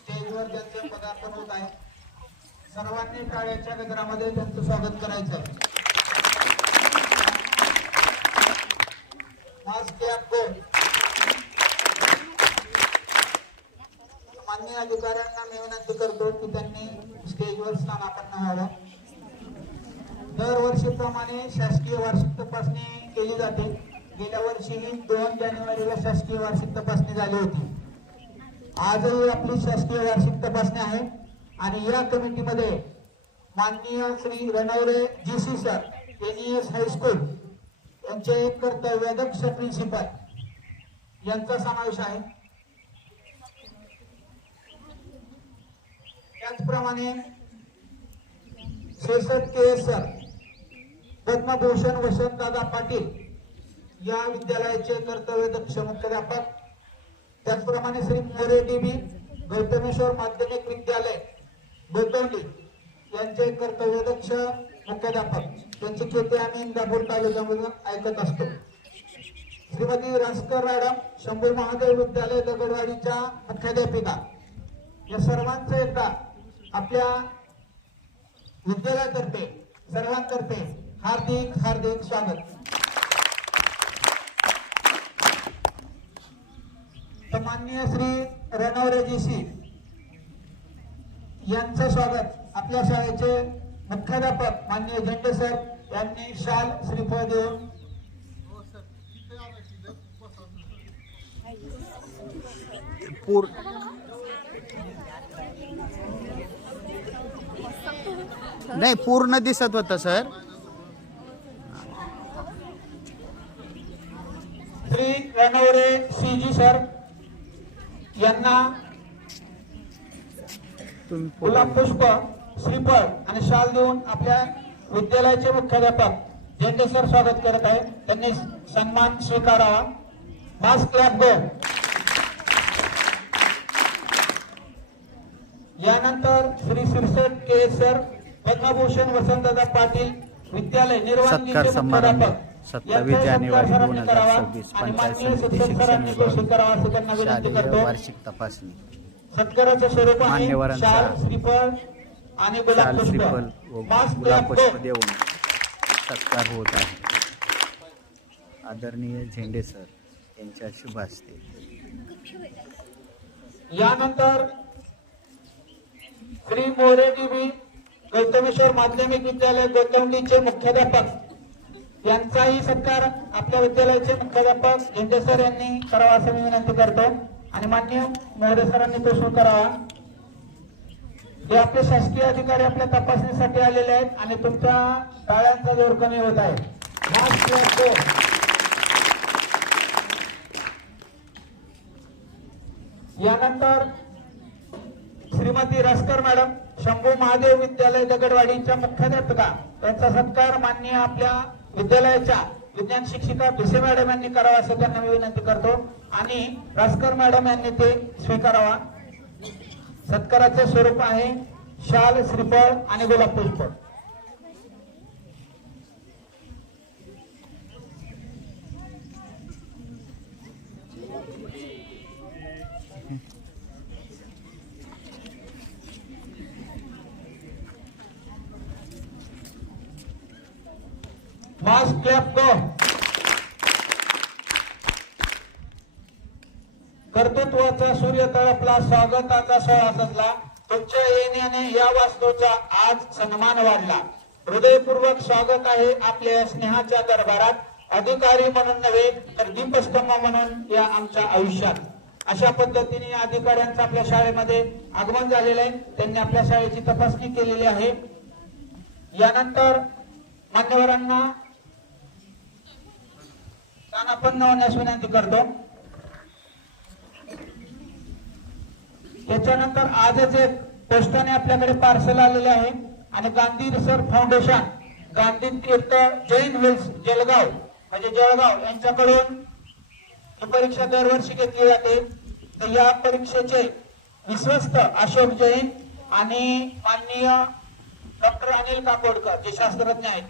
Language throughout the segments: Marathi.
स्टेजवर ज्यांचे पदार्पण होत आहे सर्वांनी टाळ्यांच्या गजरामध्ये त्यांचं स्वागत करायचं. माननीय अधिकाऱ्यांना मी विनंती करतो की त्यांनी स्टेजवर स्थानापन्न व्हावं. दरवर्षीप्रमाणे शासकीय वार्षिक तपासणी केली जाते. गेल्या वर्षीही 2 जानेवारीला शासकीय वार्षिक तपासणी झाली होती. आजही आपली शासकीय वार्षिक तपासणी आहे आणि या कमिटीमध्ये माननीय Shri Ranaware GC sir NES high school यांचे एक कर्तव्यदक्ष प्रिन्सिपल यांचा समावेश आहे. त्याचप्रमाणे शेषट KS सर, पद्मभूषण वसंतदादा पाटील या विद्यालयाचे कर्तव्यदक्ष मुख्याध्यापक. त्याचप्रमाणे श्री मोरे DB गौतमेश्वर माध्यमिक विद्यालय गोतवली यांचे कर्तव्यदक्ष मुख्याध्यापक. त्यांची कीर्ती आम्ही इंदापूर तालुक्यामधून ऐकत असतो. श्रीमती रासकर मॅडम शंभू महादेव विद्यालय दगडवाडीच्या मुख्याध्यापिका. या सर्वांचं एकदा आपल्या विद्यालयातर्फे सर्वांतर्फे हार्दिक हार्दिक स्वागत. माननीय श्री रणवरे जीसी यांचं स्वागत आपल्या शाळेचे मुख्याध्यापक माननीय झेंडे सर यांनी शाल श्रीफळ देऊन नाही पूर्ण दिसत होतं sir. Shri Ranaware CG sir यांना गुलाब पुष्प श्रीफळ आणि शाल देऊन आपल्या विद्यालयाचे मुख्याध्यापक झेंडे सर स्वागत करत आहेत. त्यांनी सन्मान स्वीकारावा. मास क्लॅप गो. यानंतर श्री शिरसट KS सर पद्मभूषण वसंतदादा पाटील विद्यालय निर्वाणीचे मुख्याध्यापक 27 जानेवारी 2026 पंचायत समिती शिक्षण विभाग वार्षिक तपासणी. सत्काराचं स्वरूप आहे शाल श्रीफळ आणि गुलाब पुष्प देऊन सत्कार होत आहे. आदरणीय झेंडे सर यांच्या शुभ हस्ते. यानंतर श्री मोरे DB गौतमेश्वर माध्यमिक विद्यालय गोतवलीचे मुख्याध्यापक यांचाही सत्कार आपल्या विद्यालयाचे मुख्याध्यापक झेंडे सर यांनी करावा असं मी विनंती करतो आणि माननीय मोरे सरांनी तो स्वीकारावा. हे आपले शासकीय अधिकारी आपल्या तपासणीसाठी आलेले आहेत आणि तुमच्या टाळ्यांचा जोर कमी होत आहे. यानंतर श्रीमती रासकर मॅडम शंभू महादेव विद्यालय दगडवाडीच्या मुख्याध्यापिका यांचा सत्कार माननीय आपल्या विद्यालयाच्या विज्ञान शिक्षिका भिसे मॅडम यांनी करावा असं त्यांना मी विनंती करतो आणि रासकर मॅडम यांनी ते स्वीकारावा. सत्काराचे स्वरूप आहे शाल श्रीफळ आणि गुलाब पुष्प. मास क्लॅप गो. कर्तृत्वाचा सूर्य तळपला, स्वागताचा सोहळा सजला. तुमच्या येण्याने या वास्तूचा आज सन्मान वाढला. हृदयपूर्वक स्वागत आहे आपल्या स्नेहाच्या दरबारात. अधिकारी म्हणून नव्हे तर दीपस्तंभ म्हणून या आमच्या आयुष्यात. अशा पद्धतीने अधिकाऱ्यांचं आपल्या शाळेमध्ये आगमन झालेलं आहे. त्यांनी आपल्या शाळेची तपासणी केलेली आहे. यानंतर मान्यवरांना स्थानापन्न होण्यास विनंती करतो. त्याच्यानंतर आजच एक पोस्टाने आपल्याकडे पार्सल आलेले आहे आणि गांधी रिसर्च फाउंडेशन गांधी तीर्थ जैन वेल्स जळगाव म्हणजे जळगाव यांच्याकडून ही परीक्षा दरवर्षी घेतली जाते. तर या परीक्षेचे विश्वस्त अशोक जैन आणि माननीय डॉक्टर अनिल काकोडकर जे शास्त्रज्ञ आहेत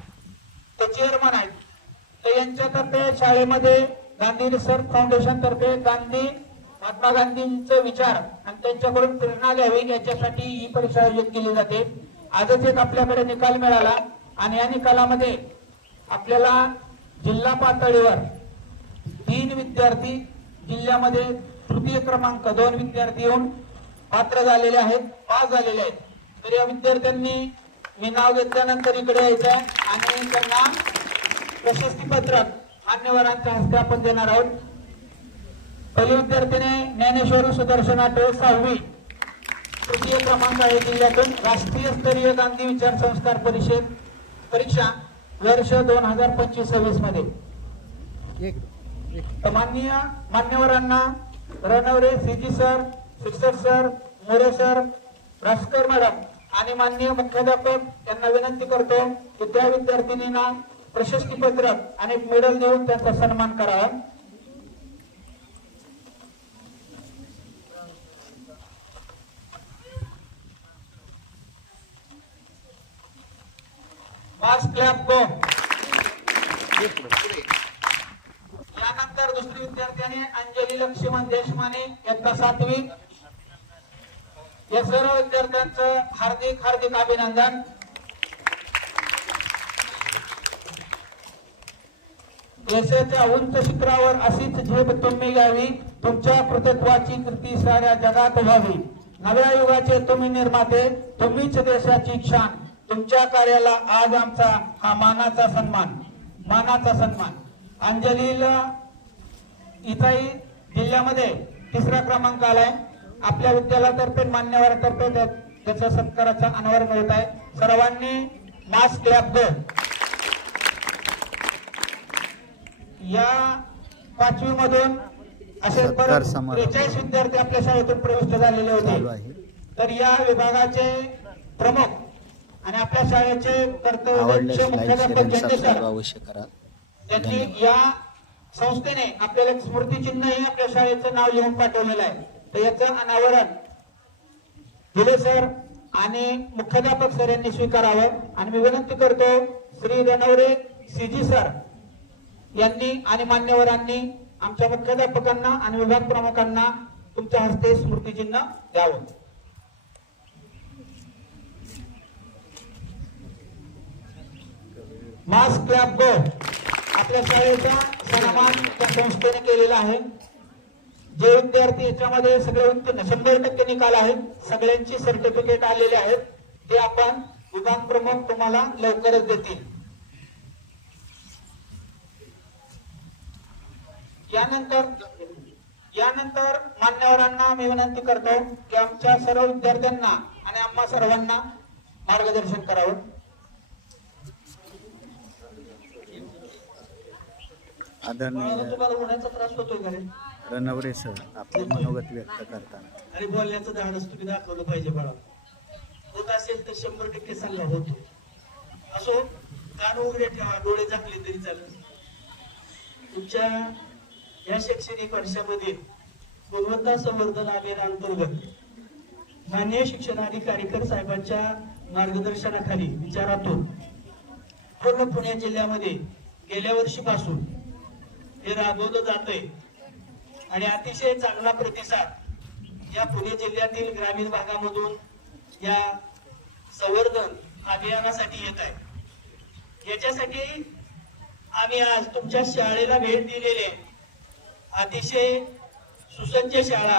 ते चेअरमन आहेत. तर यांच्यातर्फे शाळेमध्ये गांधी रिसर्च फाउंडेशन तर्फे गांधी महात्मा गांधींचे विचार आणि त्यांच्याकडून प्रेरणा घ्यावी याच्यासाठी ही परीक्षा आयोजित केली जाते. आजच एक आपल्याकडे निकाल मिळाला आणि या निकालामध्ये आपल्याला जिल्हा पातळीवर 3 विद्यार्थी, जिल्ह्यामध्ये तृतीय क्रमांक 2 विद्यार्थी येऊन पात्र झालेले आहेत, पास झालेले आहेत. तर या विद्यार्थ्यांनी मी नाव घेतल्यानंतर इकडे यायचं आहे आणि त्यांना प्रशस्ती पत्रक मान्यवरांच्या हस्ते आपण देणार आहोत. पहिली विद्यार्थीने ज्ञानेश्वरी सुदर्शन आठवले 6वी, तृतीय क्रमांक आहे जिल्ह्यातून. राष्ट्रीय स्तरीय गांधी विचार संस्कार परिषद परीक्षा वर्ष 2025-26 मध्ये. तर मान्यवरांना रणवरे, सीजी सर, शिक्षक sir, More sir, Raskar madam आणि माननीय मुख्याध्यापक यांना विनंती करतो की त्या विद्यार्थिनींना प्रशस्ती पत्रक आणि मेडल देऊन त्यांचा सन्मान करावा. मास क्लॅप गो. यानंतर दुसरी विद्यार्थ्याने अंजली लक्ष्मण देशमाने, इयत्ता 7वी. या सर्व विद्यार्थ्यांचं हार्दिक हार्दिक अभिनंदन. यशाच्या उंच शिखरावर अशीच झेप तुम्ही घ्यावी, तुमच्या कृतित्वाची कीर्ती साऱ्या जगात व्हावी. नव्या युगाचे तुम्ही निर्माते, तुम्हीच देशाची शान. तुमच्या कार्याला आज आमचा हा मानाचा सन्मान. अंजलीला इथंही जिल्ह्यामध्ये 3रा क्रमांक आलाय. आपल्या विद्यालयातर्फे मान्यवरातर्फे त्याच्या सत्काराचा अनावर मिळत आहे. सर्वांनी मास क्लॅप दो. या 5वी मधून असे सत्कार समारंभ 43 विद्यार्थी आपल्या शाळेतून प्रविष्ट झालेले होते. तर या विभागाचे प्रमुख आणि आपल्या शाळेचे कर्तव्य मुख्याध्यापक जनतेसर अवश्य करा. त्यांनी या संस्थेने आपल्याला एक स्मृतिचिन्हही आपल्या शाळेचं नाव लिहून पाठवलेलं आहे. तर याचं अनावरण दिले सर आणि मुख्याध्यापक सर यांनी स्वीकारावं आणि मी विनंती करतो श्री रणवरे सीजी सर यांनी आणि मान्यवरांनी आमच्या मुख्याध्यापकांना आणि विभाग प्रमुखांना तुमच्या हस्ते स्मृतिचिन्ह द्यावं. मास क्लॅप गो. आपल्या शाळेचा सन्मान त्या संस्थेने केलेला आहे. जे विद्यार्थी याच्यामध्ये सगळे उत्तीर्ण 100% निकाल आहेत, सगळ्यांची सर्टिफिकेट आलेले आहेत, ते आपण विभाग प्रमुख तुम्हाला लवकरच देतील. यानंतर मान्यवरांना मी विनंती करतो की आमच्या सर्व विद्यार्थ्यांना आणि आम्हा सर्वांना मार्गदर्शन करावं. आदरणीय तुम्हाला होण्याचा त्रास होतोय का रे? रणवरे सर आपले मनोगत व्यक्त करताना आणि बोलण्याचं धाडस तुम्ही दाखवलं पाहिजे. बाळा होत असेल तर 100% सांगा होतो. असो, कान उघडे ठेवा, डोळे झाकले तरी चालेल. तुमच्या या शैक्षणिक वर्षामध्ये गुणवत्ता संवर्धन अभियानांतर्गत माननीय शिक्षणाधिकारी साहेबांच्या मार्गदर्शनाखाली विचारातून पूर्ण पुणे जिल्ह्यामध्ये गेल्या वर्षीपासून हे राबवलं जातंय आणि अतिशय चांगला प्रतिसाद या पुणे जिल्ह्यातील ग्रामीण भागामधून या संवर्धन अभियानासाठी येत आहे. याच्यासाठी आम्ही आज तुमच्या शाळेला भेट दिलेली आहे. अतिशय सुसज्ज शाळा,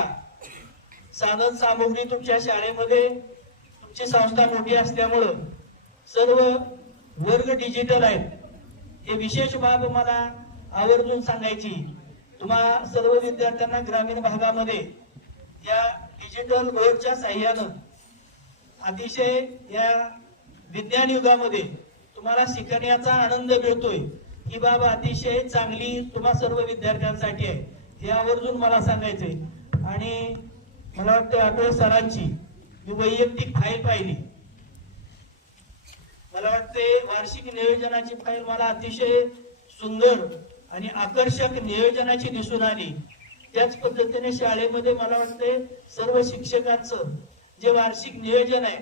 साधन सामुग्री तुमच्या शाळेमध्ये, तुमची संस्था मोठी असल्यामुळं सर्व वर्ग डिजिटल आहेत. हे विशेष बाब मला आवर्जून सांगायची. तुम्हा सर्व विद्यार्थ्यांना ग्रामीण भागामध्ये या डिजिटल बोर्डच्या साह्यानं अतिशय या विज्ञान युगामध्ये तुम्हाला शिकण्याचा आनंद मिळतोय. ही बाब अतिशय चांगली तुम्हा सर्व विद्यार्थ्यांसाठी आहे, हे आवर्जून मला सांगायचंय. आणि मला वाटतं आठवले सरांची मी वैयक्तिक फाईल पाहिली. मला वाटते वार्षिक नियोजनाची फाईल मला अतिशय सुंदर आणि आकर्षक नियोजनाची दिसून आली. त्याच पद्धतीने शाळेमध्ये मला वाटते सर्व शिक्षकांचं जे वार्षिक नियोजन आहे,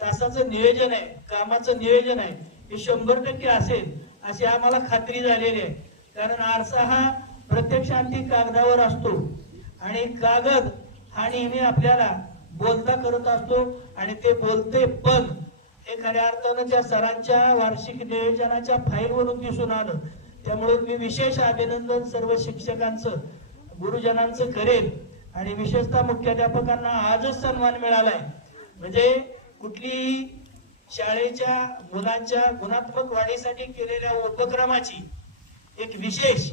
तासाचं नियोजन आहे, कामाचं नियोजन आहे, हे 100% असेल अशी आम्हाला खात्री झालेली आहे. कारण आरसा हा प्रत्यक्षांती कागदावर असतो आणि कागद हा नेहमी आपल्याला बोलता करत असतो आणि ते बोलते पण हे खऱ्या अर्थानं त्या सरांच्या वार्षिक नियोजनाच्या फाईलवरून दिसून आलं. त्यामुळे मी विशेष अभिनंदन सर्व शिक्षकांचं गुरुजनांचं करेन आणि विशेषतः मुख्याध्यापकांना आजच सन्मान मिळालाय. म्हणजे कुठलीही शाळेच्या मुलांच्या गुणात्मक वाढीसाठी केलेल्या उपक्रमाची एक विशेष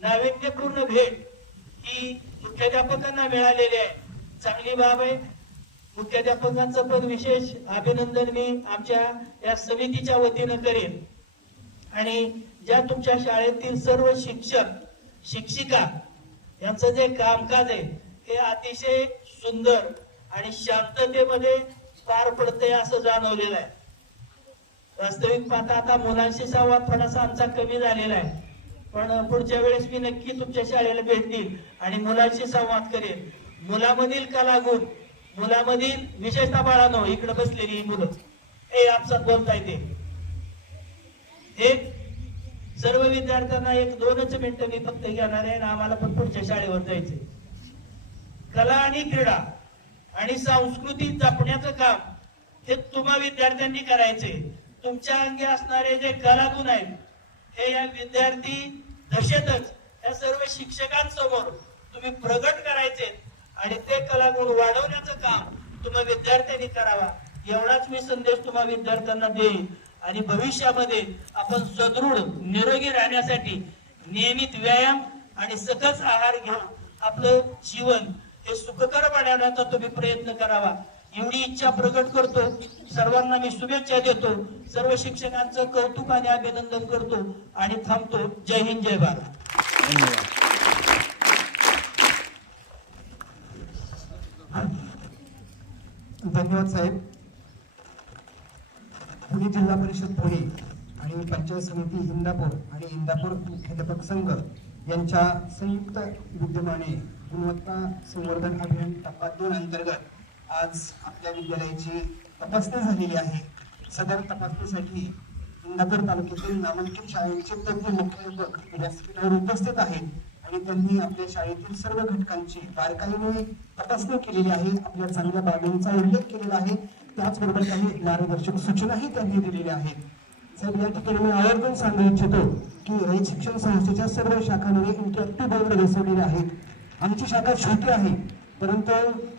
नाविन्यपूर्ण भेट ही मुख्याध्यापकांना मिळालेली आहे. चांगली बाब आहे. मुख्याध्यापकांचं पण विशेष अभिनंदन मी आमच्या या समितीच्या वतीनं करेन आणि ज्या तुमच्या शाळेतील सर्व शिक्षक शिक्षिका यांचं जे कामकाज आहे हे अतिशय सुंदर आणि शांततेमध्ये पार पडते असं जाणवलेलं आहे. वास्तविक पाहता आता मुलांशी संवाद थोडासा आमचा कमी झालेला आहे, पण पुढच्या वेळेस मी नक्की तुमच्या शाळेला भेट देईल आणि मुलांशी संवाद करेन. मुलामधील कलागुण, मुलामधील विशेषतः बाळांनो इकडे बसलेली ही मुलं हे आपसात बोलता येते. एक सर्व विद्यार्थ्यांना 1-2 मिनिटं मी फक्त घेणार आहे आणि आम्हाला पण पुढच्या शाळेवर जायचंय. कला आणि क्रीडा आणि संस्कृती जपण्याचं काम हे तुम्हा विद्यार्थ्यांनी करायचे. तुमच्या अंगी असणारे जे कलागुण आहेत हे या विद्यार्थी दशेतच या सर्व शिक्षकांसमोर तुम्ही प्रगट करायचे आणि ते कलागुण वाढवण्याचं काम तुम्हा विद्यार्थ्यांनी करावा एवढाच मी संदेश तुम्हा विद्यार्थ्यांना देईन. आणि भविष्यामध्ये आपण सदृढ निरोगी राहण्यासाठी नियमित व्यायाम आणि सकस आहार घेऊन आपलं जीवन हे सुखकर बनवण्याचा तुम्ही प्रयत्न करावा एवढी इच्छा प्रकट करतो. सर्वांना मी शुभेच्छा देतो. सर्व शिक्षकांचं कौतुक आणि अभिनंदन करतो आणि थांबतो. जय हिंद, जय भारत. धन्यवाद साहेब. पुणे जिल्हा परिषद पुणे आणि पंचायत समिती इंदापूर आणि इंदापूर मुख्याध्यापक संघ यांच्या संयुक्त विद्यमाने गुणवत्ता संवर्धन अभियान टप्पा 2 अंतर्गत आज आपल्या विद्यालयाची तपासणी झालेली आहे. सदर तपासणीसाठी इंदापूर तालुक्यातील नामांकित शाळांचे तज्ञ मुख्याध्यापक व्यासपीठावर उपस्थित आहेत आणि त्यांनी आपल्या शाळेतील सर्व घटकांची बारकाईने तपासणी केलेली आहे. आपल्या चांगल्या बाबींचा उल्लेख केलेला आहे. त्याचबरोबर काही मार्गदर्शक सूचनाही त्यांनी दिलेल्या आहेत. साहेब, या ठिकाणी मी आवर्जून सांगू इच्छितो की रयत शिक्षण संस्थेच्या सर्व शाखांमध्ये इंटरॅक्टिव्ह बोर्ड बसवलेले आहेत. आमची शाखा छोटी आहे, परंतु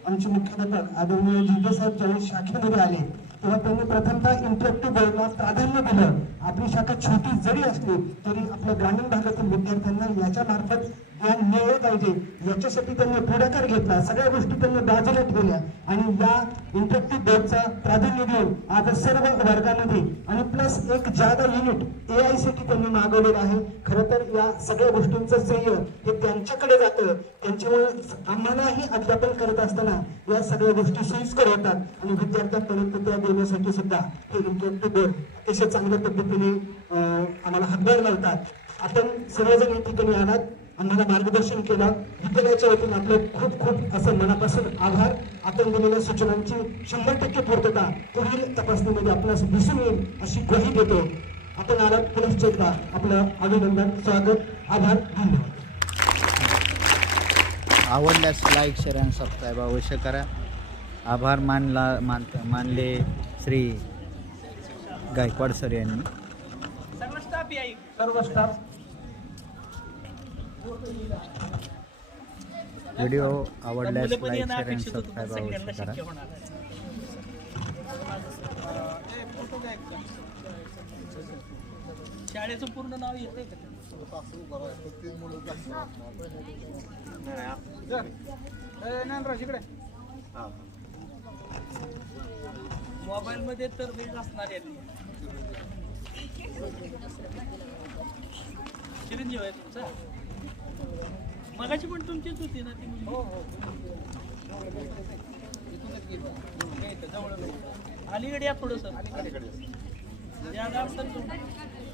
आमचे मुख्याध्यापक आदरणीय जिंदे साहेब ज्यावेळी शाखेमध्ये आले तेव्हा त्यांनी प्रथमतः इंटरॅक्टिव्ह बोर्डला प्राधान्य दिलं. आपली शाखा छोटी जरी असली तरी आपल्या ग्रामीण भागातील विद्यार्थ्यांना याच्या मार्फत ज्ञान मिळलं पाहिजे याच्यासाठी त्यांनी पुढाकार घेतला. सगळ्या गोष्टी त्यांनी बाजूला ठेवल्या आणि या इंटरॅक्टिव्ह बोर्डचा प्राधान्य देऊन आज सर्व वर्गामध्ये आणि प्लस एक जादा युनिट AI साठी त्यांनी मागवलेलं आहे. खरं तर या सगळ्या गोष्टींचं श्रेय हे त्यांच्याकडे जातं. त्यांच्यामुळे आम्हालाही अध्यापन करत असताना या सगळ्या गोष्टी सोयीस्कर होतात आणि विद्यार्थ्यांपर्यंत त्या देण्यासाठी सुद्धा हे इंटरॅक्टिव्ह बोर्ड अतिशय चांगल्या पद्धतीने आम्हाला हातभार लावतात. आपण सर्वजण या ठिकाणी आलात, आम्हाला मार्गदर्शन केलं. विद्यालयाच्या वतीने आपलं खूप खूप असं मनापासून आभार. आपण दिलेल्या सूचनांची 100% पूर्तता पुढील तपासणीमध्ये आपल्याला दिसून येईल अशी ग्वाही देतो. आपण आलात, पुनश्च एकदा आपलं अभिनंदन, स्वागत, आभार, धन्यवाद. आवडल्यास लाईक, शेअर आणि सबस्क्राईब अवश्य करा. आभार मानले श्री गायकवाड सर यांनी. सर्व स्टाफ व्हिडिओ आवडल्यास लाईक, शेअर आणि सबस्क्राईब अवश्य करा. शाळेचं पूर्ण नाव येते मोबाईल मध्ये तर वेळ असणार आहे. चिरंजीव आहे तुमचा. मगाची पण तुमचीच होती ना ती मुलगी? जवळ अलीकडे या थोडस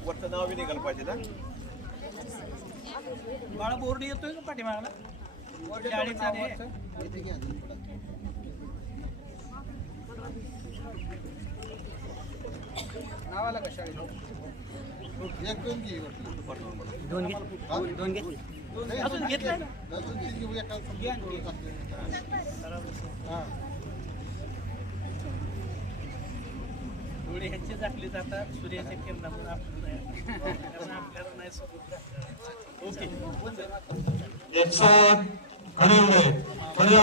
वरचं नाव बी निघालं पाहिजे ना. बाळा बोर्ड येतोय का पाठीमागला? शाळेचा नावाला का शाळेत? एक दोन घे. दोन घे. अजून घेतलंय ना डोळे ह्यांचे झाकले जातात सूर्याच्या किरणामुळे आपल्याला नाही सोबत ओके खरे